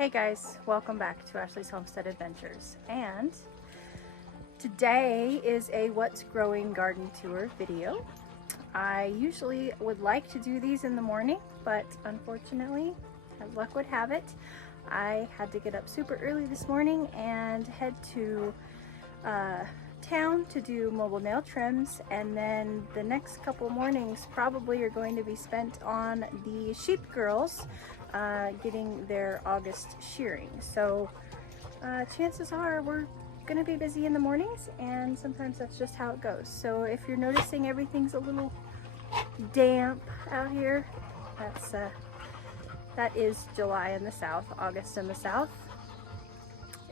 Hey guys, welcome back to Ashley's Homestead Adventures, and today is a What's Growing Garden Tour video. I usually would like to do these in the morning, but unfortunately, as luck would have it, I had to get up super early this morning and head to town to do mobile nail trims, and then the next couple mornings probably are going to be spent on the sheep girls getting their August shearing. So chances are we're gonna be busy in the mornings, and sometimes that's just how it goes. So if you're noticing everything's a little damp out here, that is July in the south, August in the south.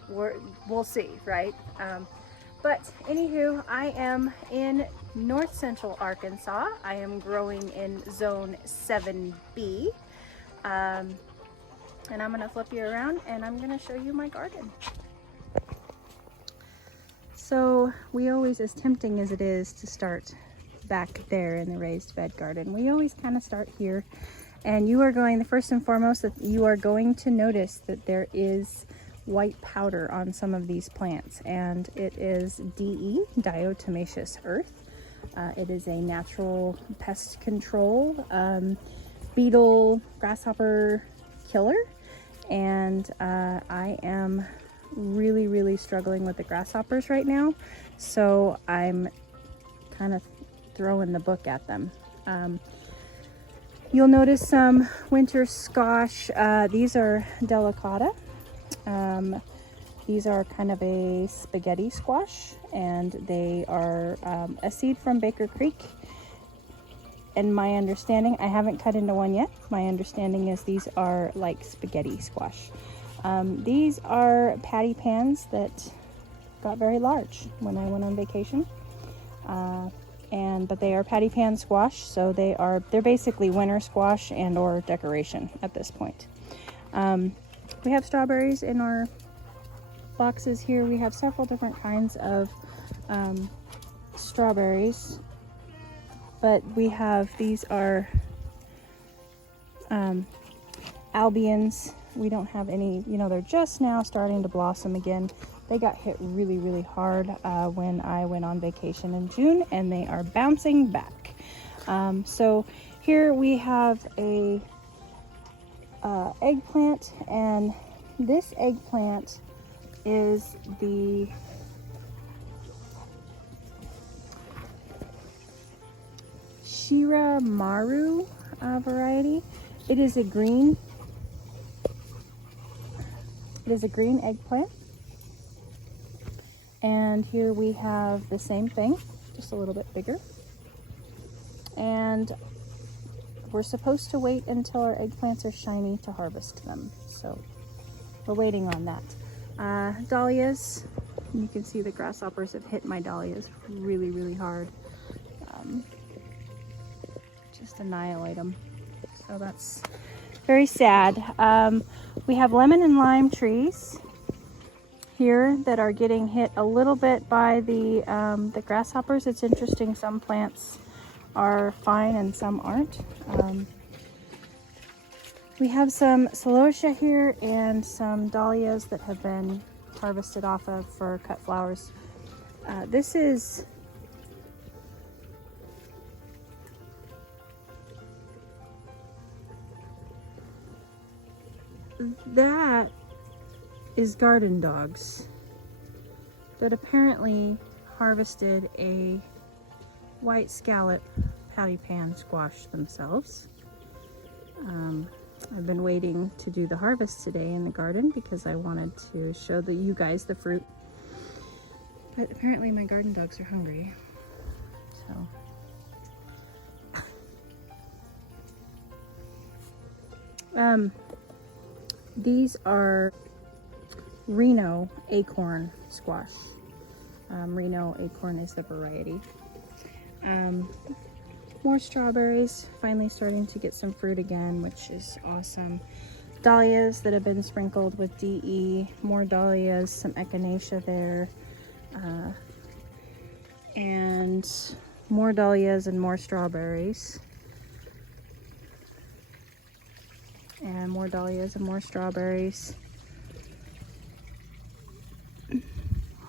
We'll see, right? But anywho, I am in north central Arkansas. I am growing in zone 7B. And I'm gonna flip you around and I'm gonna show you my garden. So we always, as tempting as it is to start back there in the raised bed garden, we always kind of start here. And you are going, the first and foremost, that you are going to notice that there is white powder on some of these plants, and it is DE, diatomaceous earth. It is a natural pest control, beetle, grasshopper killer, and I am really struggling with the grasshoppers right now, so I'm kind of throwing the book at them. You'll notice some winter squash. These are delicata. These are kind of a spaghetti squash, and they are a seed from Baker Creek. And my understanding, I haven't cut into one yet, my understanding is these are like spaghetti squash. These are patty pans that got very large when I went on vacation. But they are patty pan squash, so they're basically winter squash and or decoration at this point. We have strawberries in our boxes here. We have several different kinds of strawberries, but these are Albions. We don't have any, they're just now starting to blossom again. They got hit really hard when I went on vacation in June, and they are bouncing back. So here we have a eggplant, and this eggplant is the Shiramaru variety. It is a green eggplant. And here we have the same thing, just a little bit bigger. And we're supposed to wait until our eggplants are shiny to harvest them. So we're waiting on that. Dahlias, you can see the grasshoppers have hit my dahlias really hard. Just annihilate them. So that's very sad. We have lemon and lime trees here that are getting hit a little bit by the grasshoppers. It's interesting, some plants are fine and some aren't. We have some celosia here and some dahlias that have been harvested off of for cut flowers. That is garden dogs that apparently harvested a white scallop patty pan squash themselves. I've been waiting to do the harvest today in the garden because I wanted to show you guys the fruit, but apparently my garden dogs are hungry, so these are Reno acorn squash. Reno acorn is the variety. More strawberries, finally starting to get some fruit again, which is awesome. Dahlias that have been sprinkled with DE, more dahlias, some echinacea there, and more dahlias and more strawberries. And more dahlias and more strawberries.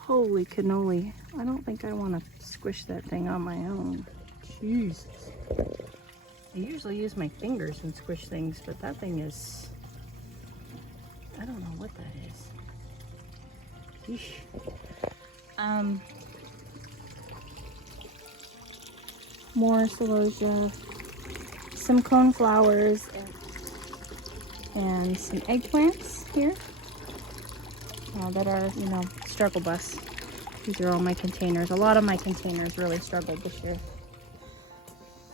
Holy cannoli. I don't think I want to squish that thing on my own. Jesus. I usually use my fingers and squish things, but that thing is... I don't know what that is. Yeesh. More celosia, some coneflowers, and some eggplants here that are, you know, struggle bus. These are all my containers. A lot of my containers really struggled this year.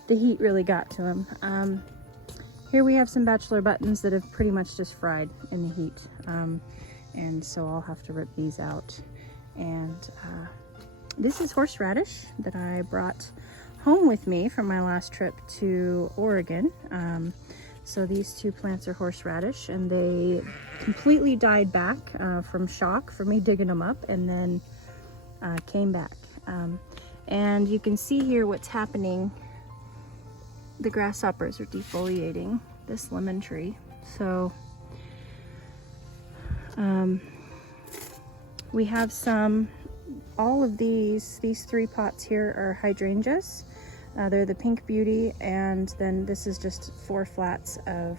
The heat really got to them. Here we have some bachelor buttons that have pretty much just fried in the heat. And so I'll have to rip these out. And this is horseradish that I brought home with me from my last trip to Oregon. So these two plants are horseradish, and they completely died back from shock for me digging them up, and then came back. And you can see here what's happening. The grasshoppers are defoliating this lemon tree. So we have all of these 3 pots here are hydrangeas. They're the Pink Beauty, and then this is just 4 flats of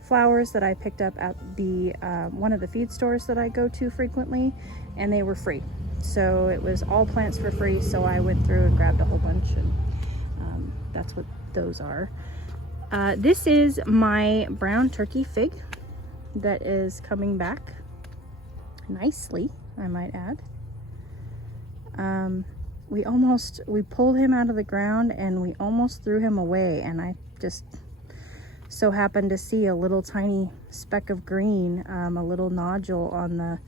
flowers that I picked up at the one of the feed stores that I go to frequently, and they were free. So it was all plants for free, so I went through and grabbed a whole bunch, and that's what those are. This is my brown turkey fig that is coming back nicely, I might add. We pulled him out of the ground and we almost threw him away, and I just so happened to see a little tiny speck of green, a little nodule on the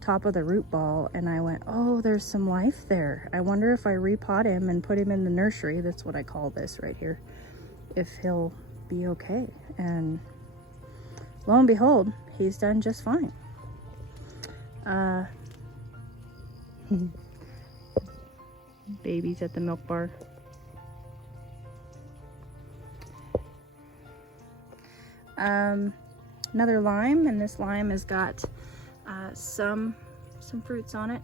top of the root ball, and I went, oh, there's some life there. I wonder if I repot him and put him in the nursery, that's what I call this right here, if he'll be okay. And lo and behold, he's done just fine. Babies at the milk bar. Another lime, and this lime has got some fruits on it.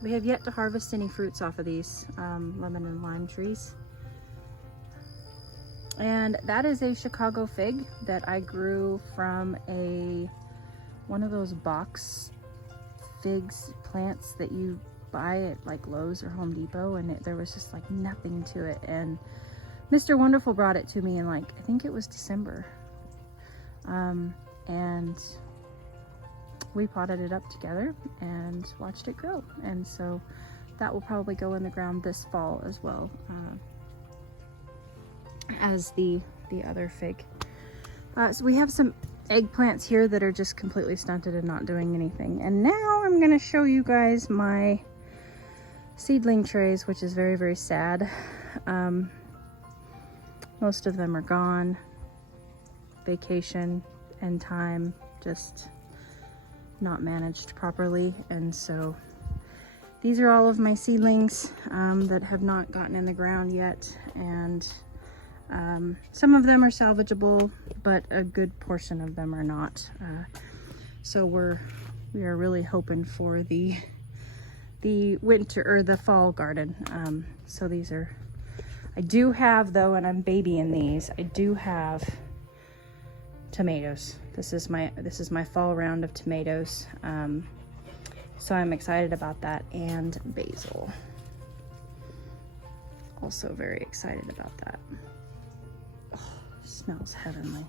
We have yet to harvest any fruits off of these lemon and lime trees. And that is a Chicago fig that I grew from one of those box figs plants that you buy at like Lowe's or Home Depot, and there was just like nothing to it. And Mr. Wonderful brought it to me in I think it was December. And we potted it up together and watched it grow. And so that will probably go in the ground this fall as well, as the other fig. So we have some eggplants here that are just completely stunted and not doing anything. And now I'm going to show you guys my seedling trays, which is very, very sad. Most of them are gone. Vacation and time just not managed properly. And so these are all of my seedlings that have not gotten in the ground yet. And some of them are salvageable, but a good portion of them are not. So we are really hoping for the winter or the fall garden. So these are, I do have though, and I'm babying these, I do have tomatoes. This is my fall round of tomatoes. So I'm excited about that, and basil. Also very excited about that. Smells heavenly.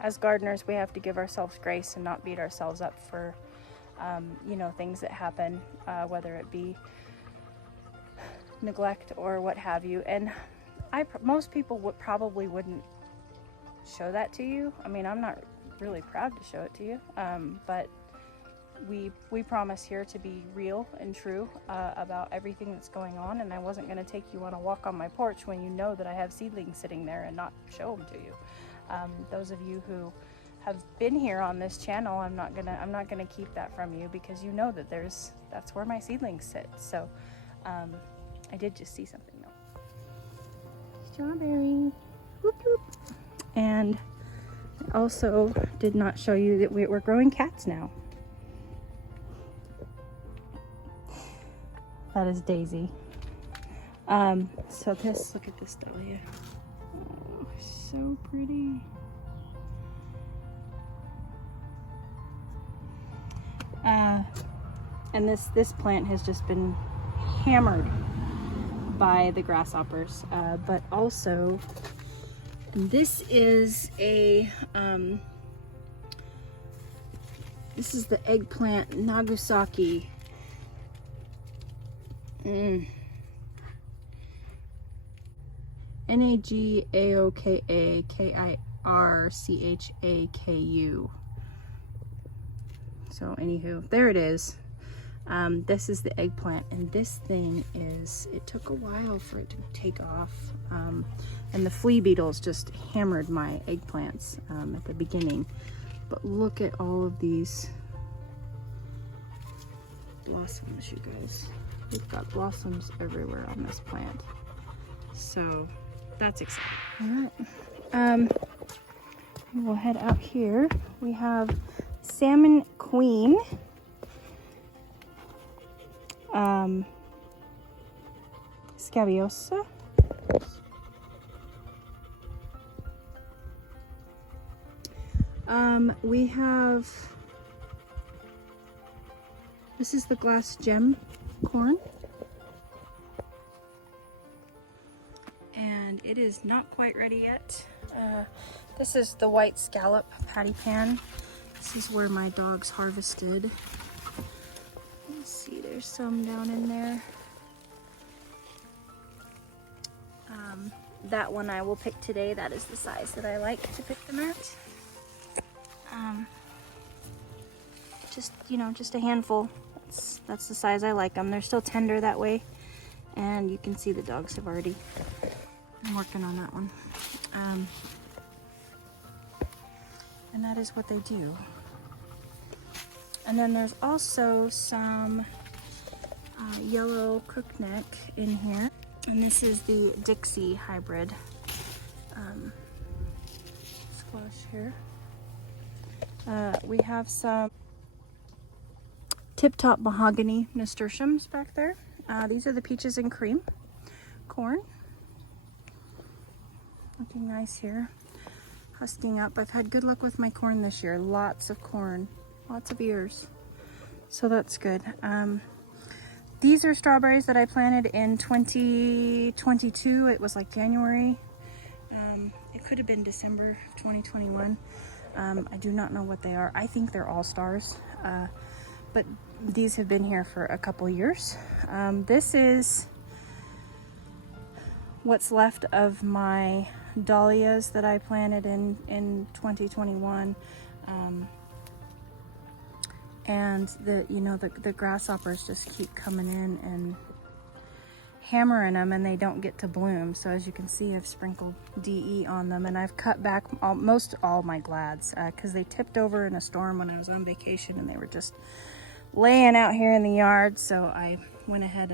As gardeners, we have to give ourselves grace and not beat ourselves up for you know, things that happen, whether it be neglect or what have you. And most people probably wouldn't show that to you. I mean, I'm not really proud to show it to you, but we promise here to be real and true about everything that's going on, and I wasn't going to take you on a walk on my porch when you know that I have seedlings sitting there and not show them to you. Those of you who have been here on this channel, I'm not gonna keep that from you, because you know that that's where my seedlings sit. So I did just see something though. Strawberry. Whoop, whoop. And I also did not show you that we're growing cats now. That is Daisy. So this, look at this dahlia. Oh, so pretty. And this plant has just been hammered by the grasshoppers, but also this is a this is the eggplant Nagasaki. Nagaokakirchaku. So anywho, there it is. This is the eggplant, and this thing is, it took a while for it to take off. And the flea beetles just hammered my eggplants at the beginning. But look at all of these blossoms, you guys. We've got blossoms everywhere on this plant. So that's exciting. All right. We'll head out here. We have Salmon Queen. Scabiosa. We have, this is the glass gem corn. And it is not quite ready yet. This is the white scallop patty pan. This is where my dogs harvested. Let's see, there's some down in there. That one I will pick today. That is the size that I like to pick them at. Just, you know, just a handful. That's the size I like them. They're still tender that way. And you can see the dogs have already been working on that one. And that is what they do. And then there's also some yellow crookneck in here. And this is the Dixie hybrid squash here. We have some tip-top mahogany nasturtiums back there. These are the peaches and cream corn. Looking nice here. Husking up. I've had good luck with my corn this year. Lots of corn. Lots of ears. So that's good. These are strawberries that I planted in 2022. It was like January. It could have been December of 2021. I do not know what they are. I think they're all stars. But these have been here for a couple years. This is what's left of my dahlias that I planted in 2021. And the grasshoppers just keep coming in and hammering them, and they don't get to bloom. So as you can see, I've sprinkled DE on them, and I've cut back most all my glads because they tipped over in a storm when I was on vacation, and they were just laying out here in the yard. So I went ahead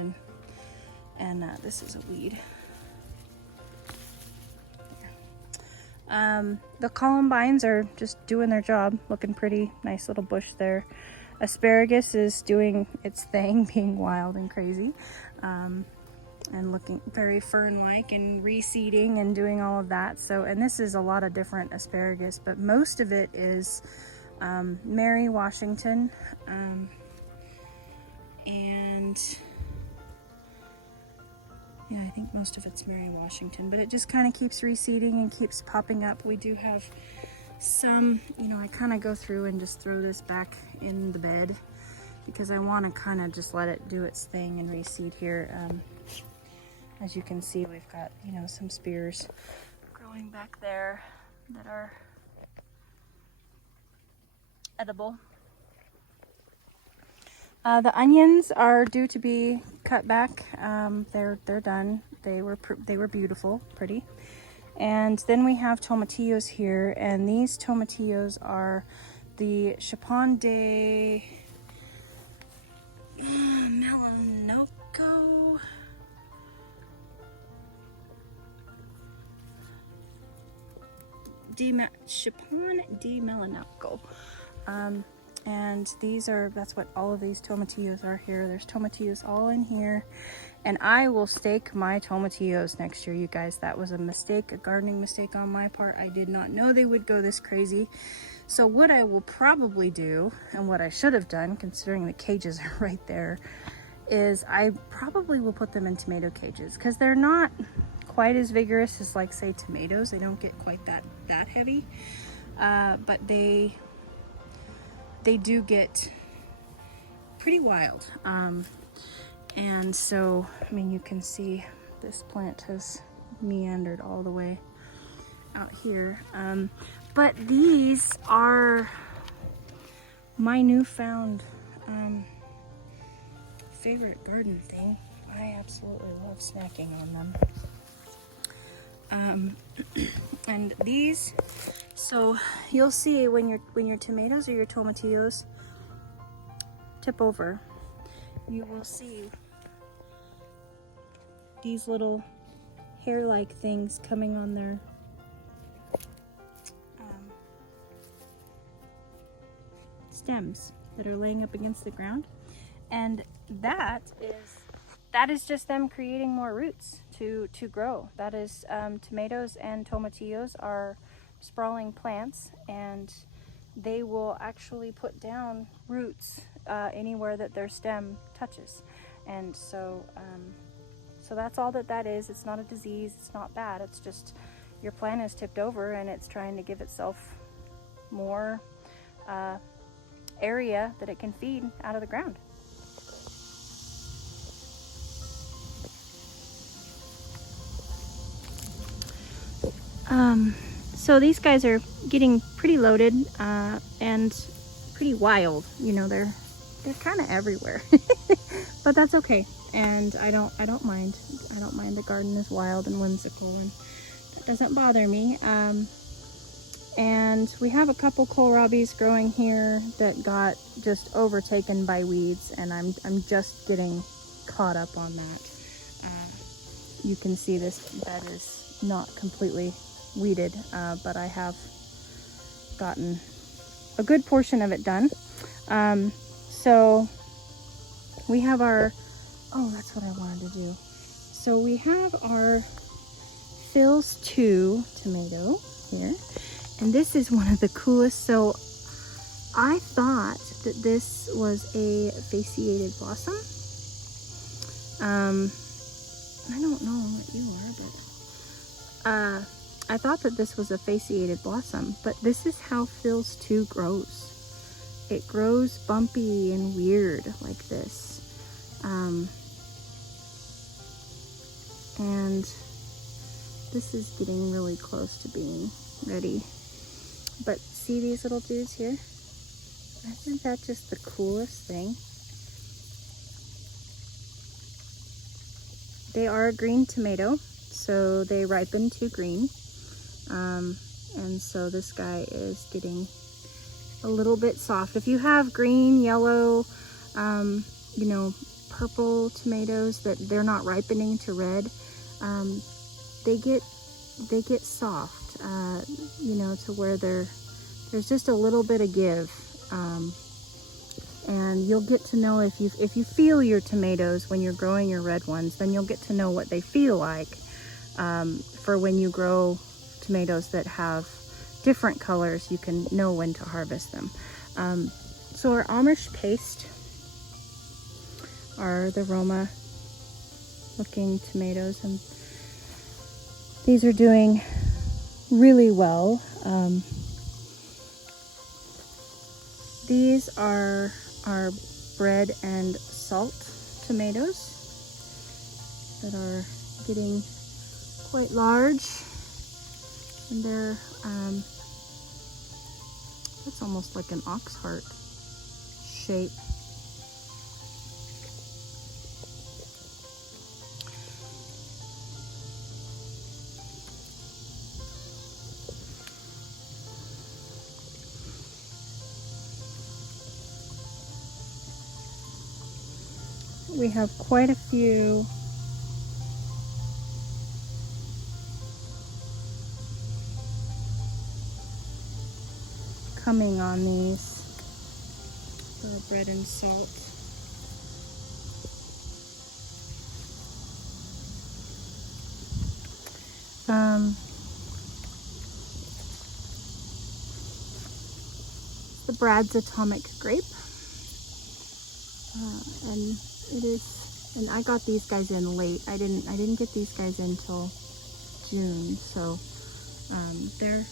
and this is a weed. The columbines are just doing their job, looking pretty. Nice little bush there. Asparagus is doing its thing, being wild and crazy, and looking very fern-like and reseeding and doing all of that. So, and this is a lot of different asparagus, but most of it is Mary Washington, and yeah, I think most of it's Mary Washington, but it just kind of keeps reseeding and keeps popping up. We do have some, I kind of go through and just throw this back in the bed because I want to kind of just let it do its thing and reseed here. As you can see, we've got, some spears growing back there that are edible. The onions are due to be cut back. They're done. They were beautiful, pretty. And then we have tomatillos here, and these tomatillos are the Chapon de Melanoco. Chapon de Melanoco. And that's what all of these tomatillos are here. There's tomatillos all in here. And I will stake my tomatillos next year, you guys. That was a mistake, a gardening mistake on my part. I did not know they would go this crazy. So what I will probably do, and what I should have done, considering the cages are right there, is I probably will put them in tomato cages, because they're not quite as vigorous as, like, say, tomatoes. They don't get quite that heavy, but they do get pretty wild. And so, I mean, you can see this plant has meandered all the way out here. But these are my newfound favorite garden thing. I absolutely love snacking on them. And these, so you'll see when your tomatoes or your tomatillos tip over, you will see these little hair-like things coming on their stems that are laying up against the ground, and that is just them creating more roots to grow. That is, tomatoes and tomatillos are sprawling plants, and they will actually put down roots anywhere that their stem touches. And so so that's all that is. It's not a disease, it's not bad, it's just your plant is tipped over and it's trying to give itself more area that it can feed out of the ground. So these guys are getting pretty loaded and pretty wild. You know, they're kind of everywhere, but that's okay. And I don't mind. I don't mind. The garden is wild and whimsical, and that doesn't bother me. And we have a couple kohlrabis growing here that got just overtaken by weeds, and I'm just getting caught up on that. You can see this bed is not completely weeded, but I have gotten a good portion of it done. So we have our, oh, that's what I wanted to do. So we have our Phil's 2 tomato here, and this is one of the coolest. So I thought that this was a fasciated blossom. I don't know what you are, but I thought that this was a fasciated blossom, but this is how Phil's 2 grows. It grows bumpy and weird like this. And this is getting really close to being ready. But see these little dudes here? Isn't that just the coolest thing? They are a green tomato, so they ripen to green. And so this guy is getting a little bit soft. If you have green, yellow, you know, purple tomatoes that they're not ripening to red, they get soft, you know, to where there's just a little bit of give. And you'll get to know if you feel your tomatoes when you're growing your red ones, then you'll get to know what they feel like for when you grow tomatoes that have different colors. You can know when to harvest them. So our Amish paste are the Roma looking tomatoes, and these are doing really well. These are our bread and salt tomatoes that are getting quite large, and they're it's almost like an ox heart shape. We have quite a few coming on these. for bread and salt. The Brad's Atomic Grape, and it is. And I got these guys in late. I didn't get these guys in till June, so their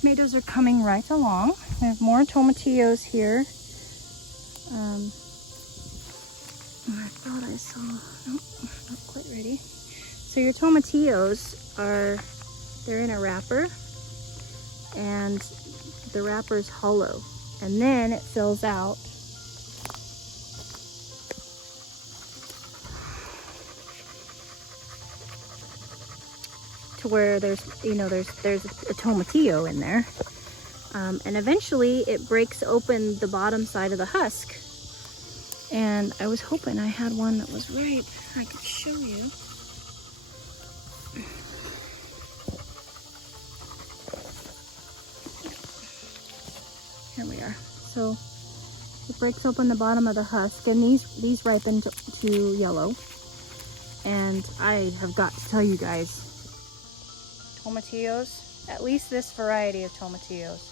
tomatoes are coming right along. I have more tomatillos here. I thought I saw. Nope, not quite ready. So your tomatillos they're in a wrapper, and the wrapper's hollow, and then it fills out to where there's a tomatillo in there, and eventually it breaks open the bottom side of the husk. And I was hoping I had one that was ripe. I could show you. Here we are. So it breaks open the bottom of the husk, and these ripen to yellow. And I have got to tell you guys, tomatillos, at least this variety of tomatillos,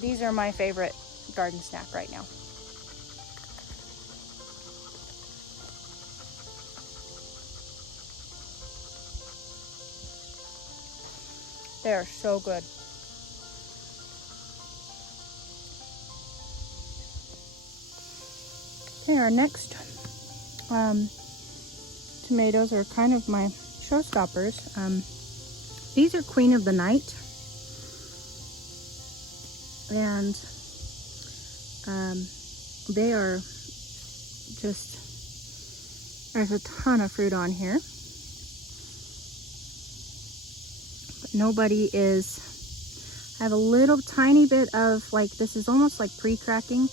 these are my favorite garden snack right now. They are so good. Okay, our next tomatoes are kind of my showstoppers. These are Queen of the Night, and they are just, there's a ton of fruit on here, but nobody is. I have a little tiny bit of, like, this is almost like pre-cracking,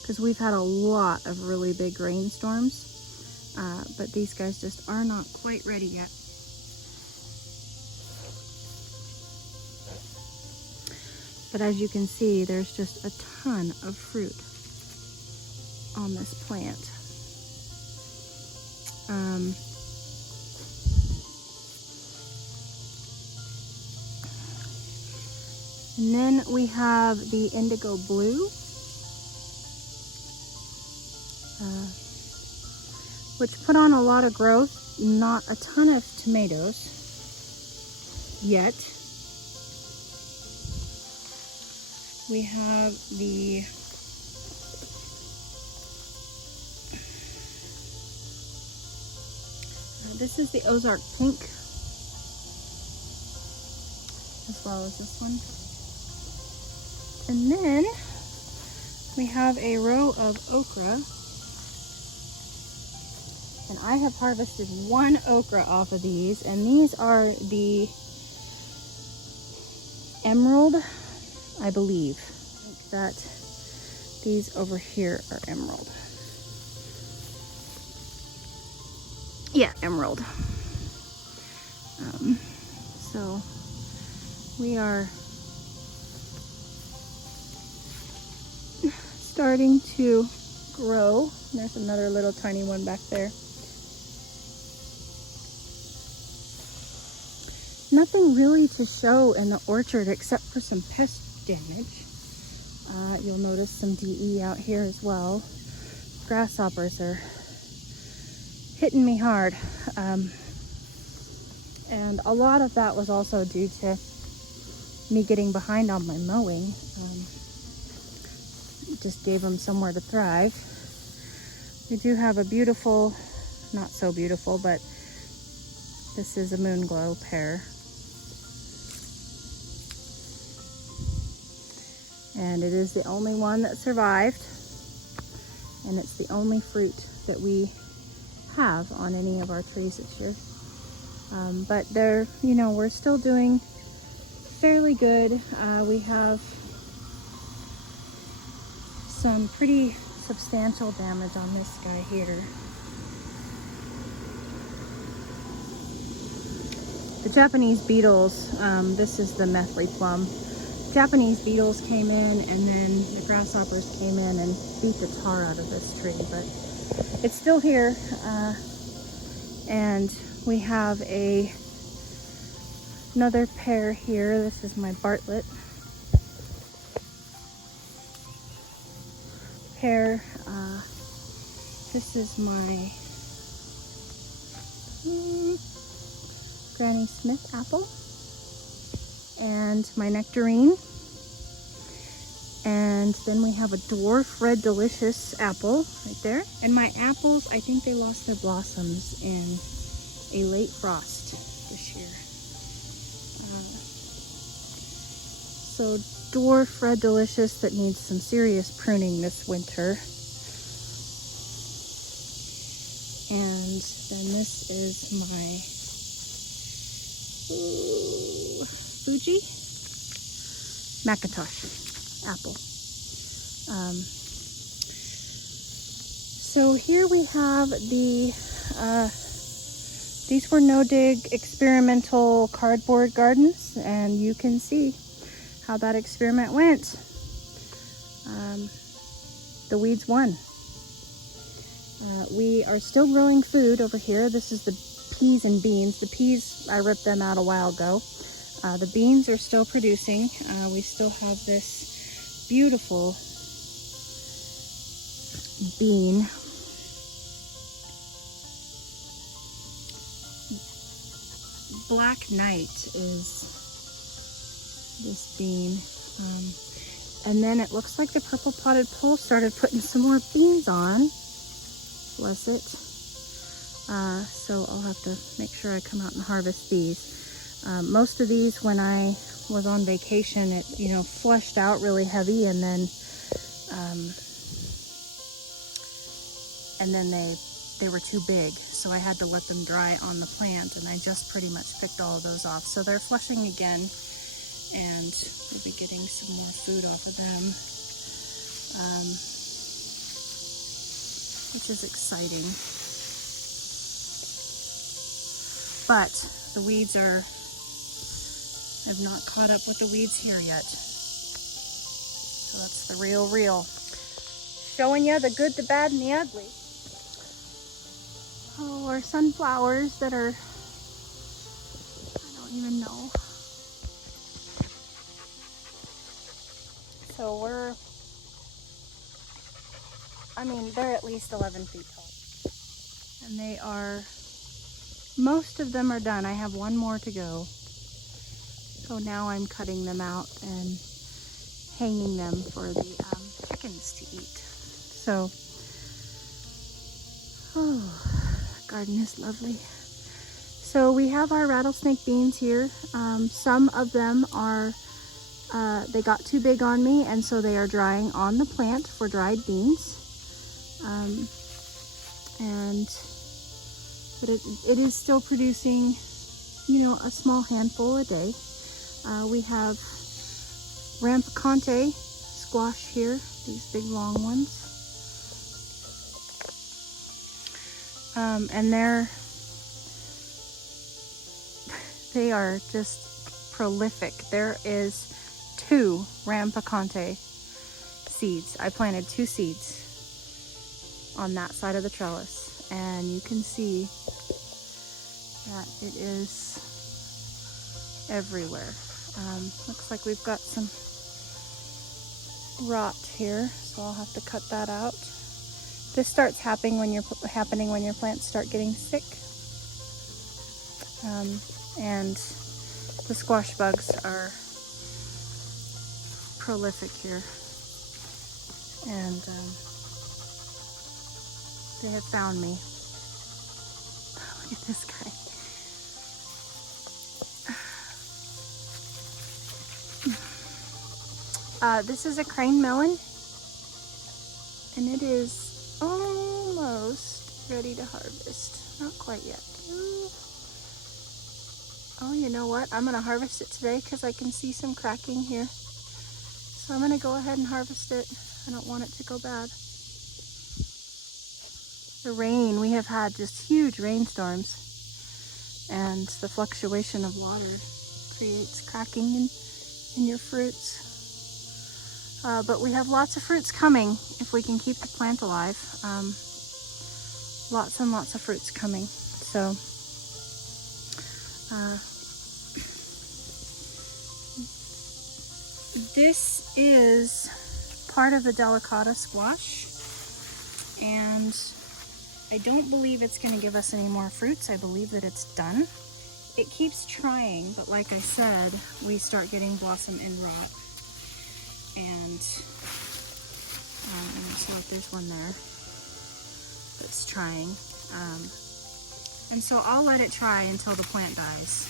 because we've had a lot of really big rainstorms, but these guys just are not quite ready yet. But as you can see, there's just a ton of fruit on this plant. And then we have the indigo blue, which put on a lot of growth, not a ton of tomatoes yet. We have the this is the Ozark Pink, as well as this one. And then we have a row of okra, and I have harvested one okra off of these, and these are the emerald, I believe. I think that these over here are emerald. Yeah, emerald. So we are starting to grow. There's another little tiny one back there. Nothing really to show in the orchard except for some pest damage. You'll notice some DE out here as well. Grasshoppers are hitting me hard. And a lot of that was also due to me getting behind on my mowing. Just gave them somewhere to thrive. We do have a beautiful, not so beautiful, but this is a Moonglow pear. And it is the only one that survived, and it's the only fruit that we have on any of our trees this year. But they're, you know, we're still doing fairly good. We have some pretty substantial damage on this guy here. The Japanese beetles, this is the Methley plum. Japanese beetles came in, and then the grasshoppers came in and beat the tar out of this tree, but it's still here. And we have another pear here. This is my Bartlett pear. This is my Granny Smith apple, and my nectarine. And then we have a dwarf red delicious apple right there. And my apples, I think they lost their blossoms in a late frost this year. So dwarf red delicious that needs some serious pruning this winter. And then this is my Fuji Macintosh apple. So here we have these were no-dig experimental cardboard gardens, and you can see how that experiment went. The weeds won. We are still growing food over here. This is the peas and beans. The peas, I ripped them out a while ago. The beans are still producing. We still have this beautiful bean. Black Knight is this bean. And then it looks like the purple potted pole started putting some more beans on. Bless it. So I'll have to make sure I come out and harvest these. Most of these, when I was on vacation, it, flushed out really heavy, and then they were too big, so I had to let them dry on the plant, and I just pretty much picked all of those off. So they're flushing again, and we'll be getting some more food off of them, which is exciting. But the weeds I've not caught up with the weeds here yet. So that's the real. Showing you the good, the bad, and the ugly. Oh, our sunflowers that are, I don't even know. So they're at least 11 feet tall. And most of them are done. I have one more to go. So now I'm cutting them out and hanging them for the chickens to eat. So, the garden is lovely. So we have our rattlesnake beans here. Some of them are, they got too big on me, and so they are drying on the plant for dried beans. But it is still producing, a small handful a day. We have rampicante squash here, these big long ones. And they are just prolific. There is 2 rampicante seeds. I planted 2 seeds on that side of the trellis, and you can see that it is everywhere. Looks like we've got some rot here, so I'll have to cut that out. This starts happening when your plants start getting sick. And the squash bugs are prolific here. And they have found me. Look at this guy. This is a crane melon, and it is almost ready to harvest. Not quite yet. Oh, you know what? I'm going to harvest it today because I can see some cracking here. So I'm going to go ahead and harvest it. I don't want it to go bad. The rain, we have had just huge rainstorms, and the fluctuation of water creates cracking in your fruits. But we have lots of fruits coming if we can keep the plant alive. Lots and lots of fruits coming. So this is part of the delicata squash, and I don't believe it's going to give us any more fruits. I believe that it's done. It keeps trying, but like I said, we start getting blossom end rot. And so there's one there that's trying. And so I'll let it try until the plant dies.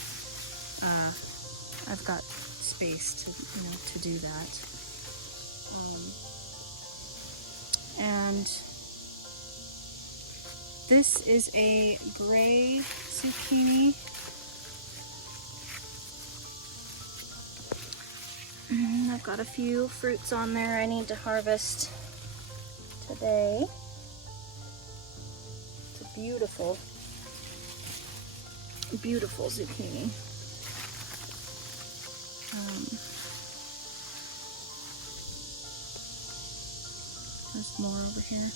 I've got space to do that. And this is a gray zucchini. I've got a few fruits on there I need to harvest today. It's a beautiful, beautiful zucchini. There's more over here.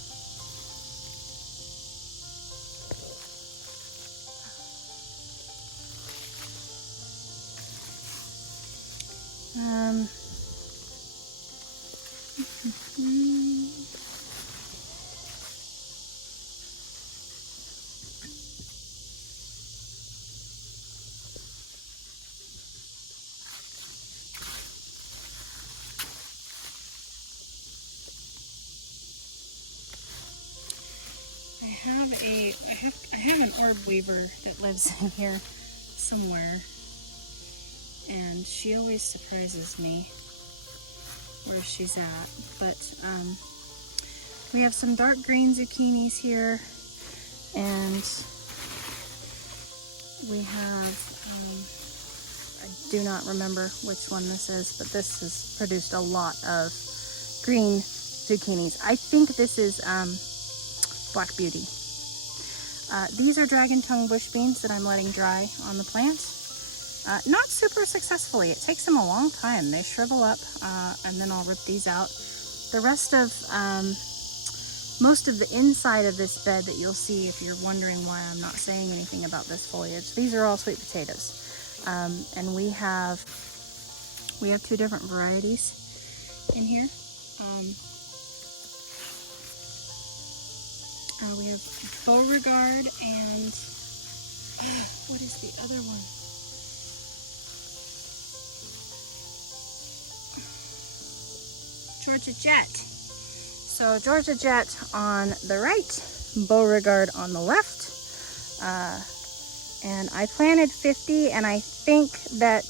I have an orb weaver that lives in here somewhere, and she always surprises me where she's at. But we have some dark green zucchinis here, and we have I do not remember which one this is, but this has produced a lot of green zucchinis. I think this is Black Beauty. These are dragon tongue bush beans that I'm letting dry on the plant. Not super successfully. It takes them a long time. They shrivel up, and then I'll rip these out. The rest of, most of the inside of this bed that you'll see, if you're wondering why I'm not saying anything about this foliage, these are all sweet potatoes. And we have 2 different varieties in here. We have Beauregard and what is the other one? Georgia Jet. So Georgia Jet on the right, Beauregard on the left. And I planted 50, and I think that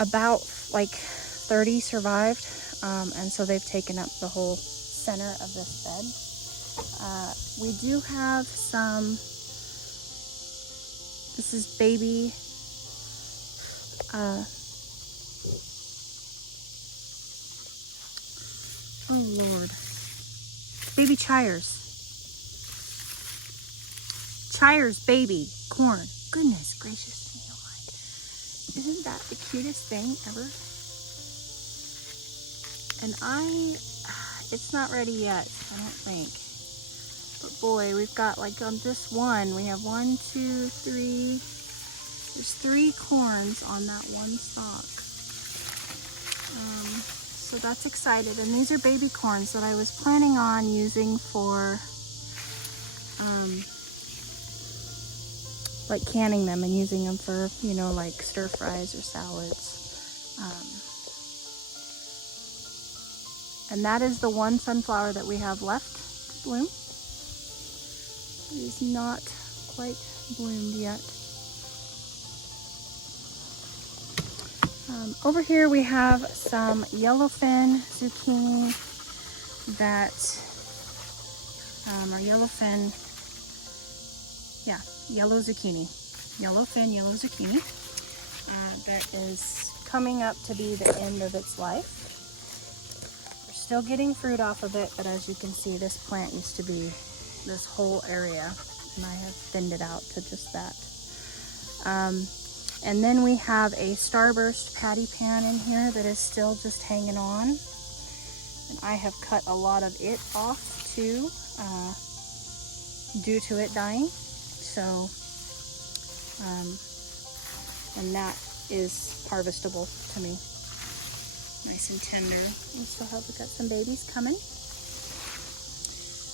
about like 30 survived. And so they've taken up the whole center of this bed. We do have some, this is baby, oh Lord, baby Chire's baby corn. Goodness gracious me alive. Isn't that the cutest thing ever? And it's not ready yet, I don't think. But boy, we've got like on this one, we have 1, 2, 3, there's 3 corns on that one stalk. So that's excited. And these are baby corns that I was planning on using for like canning them and using them for, like stir fries or salads. And that is the one sunflower that we have left to bloom. It is not quite bloomed yet. Over here we have some yellowfin zucchini that are yellow zucchini that is coming up to be the end of its life. Still getting fruit off of it, but as you can see, this plant used to be this whole area, and I have thinned it out to just that. And then we have a Starburst patty pan in here that is still just hanging on. And I have cut a lot of it off too, due to it dying. So, and that is harvestable to me. Nice and tender. We still have, we got some babies coming.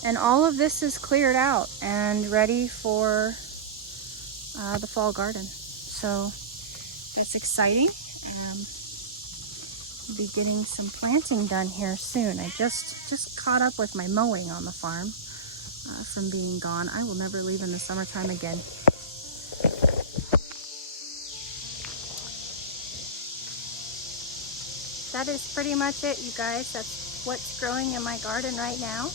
And all of this is cleared out and ready for the fall garden. So that's exciting. Be getting some planting done here soon. I just caught up with my mowing on the farm from being gone. I will never leave in the summertime again. That is pretty much it, you guys. That's what's growing in my garden right now.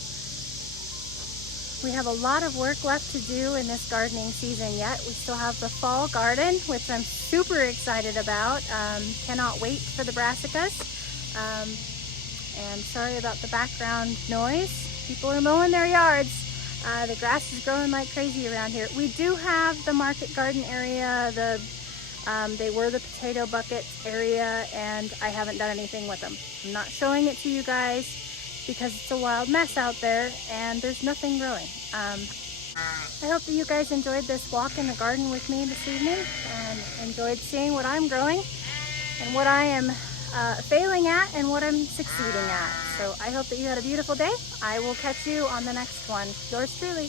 We have a lot of work left to do in this gardening season yet. We still have the fall garden, which I'm super excited about. Cannot wait for the brassicas. And sorry about the background noise. People are mowing their yards. The grass is growing like crazy around here. We do have the market garden area, they were the potato bucket area, and I haven't done anything with them. I'm not showing it to you guys because it's a wild mess out there and there's nothing growing. I hope that you guys enjoyed this walk in the garden with me this evening and enjoyed seeing what I'm growing and what I am failing at and what I'm succeeding at. So I hope that you had a beautiful day. I will catch you on the next one. Yours truly.